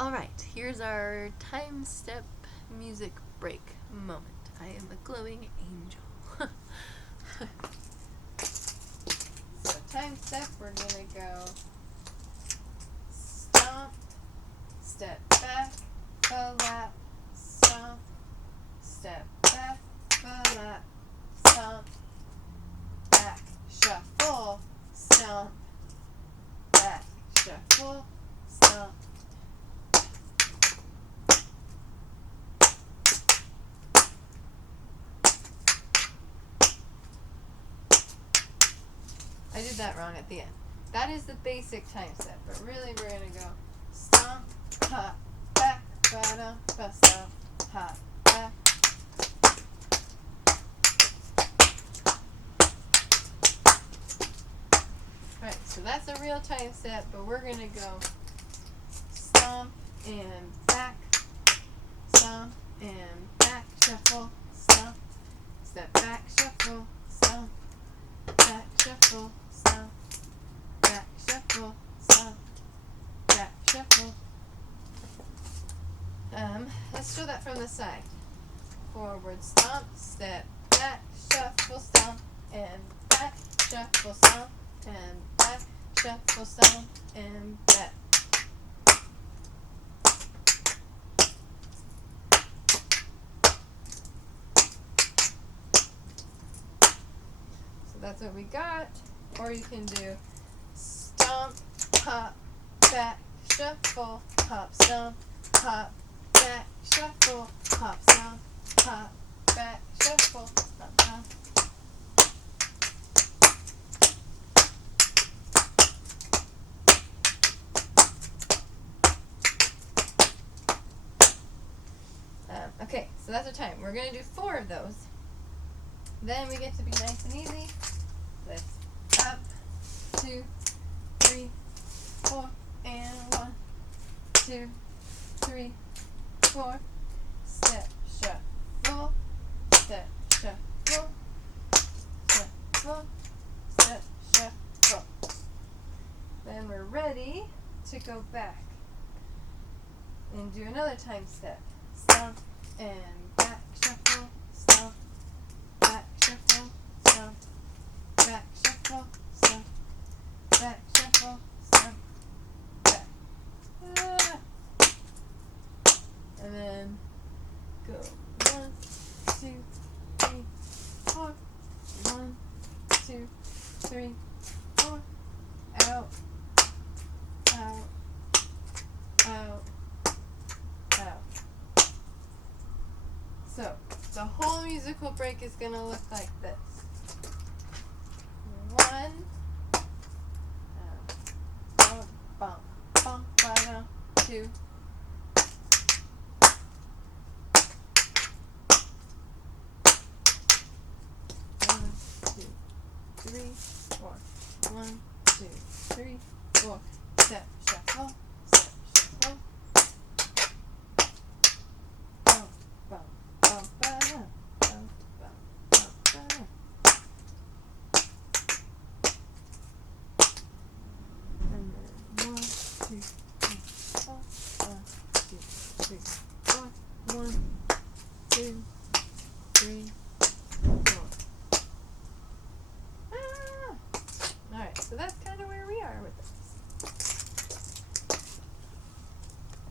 Alright, here's our time step music break moment. I am a glowing angel. So time step, we're gonna go stomp, step back, lap, stomp, step back, lap, stomp, back, shuffle, stomp, back, shuffle, stomp. I did that wrong at the end. That is the basic time step, but really we're going to go stomp, hop, back, ba-dum, ba-stomp, hop, back. Right, so that's a real time step, but we're going to go stomp and back, shuffle, stomp, step back, shuffle, stomp, back, shuffle, stomp, back, shuffle, stomp, back, shuffle. Let's show that from the side. Forward stomp, step back, shuffle, stomp, and back, shuffle, stomp, and back, shuffle, stomp, and back. So that's what we got. Or you can do stomp, hop, back, shuffle, hop, stomp, hop, back, shuffle, hop, stomp, hop, back, shuffle, hop, hop. Okay, so that's our time. We're going to do 4 of those. Then we get to be nice and easy. Let's up, 2, 3, 4, and 1, 2, 3, 4. Step, shuffle, step, shuffle, shuffle, step, shuffle. Then we're ready to go back and do another time step. Stomp and back, shuffle, stomp, back, shuffle, stomp, back, shuffle, stomp, back, shuffle, stomp, back. And then go 1, 2, 3, 4. 1, 2, 3, 4. Out, out, out, out. So the whole musical break is going to look like this. 1, bump, bump, bump, bump, 2, 1, 2, 3, 4. 1, 2, 3, 4. Step, shuffle.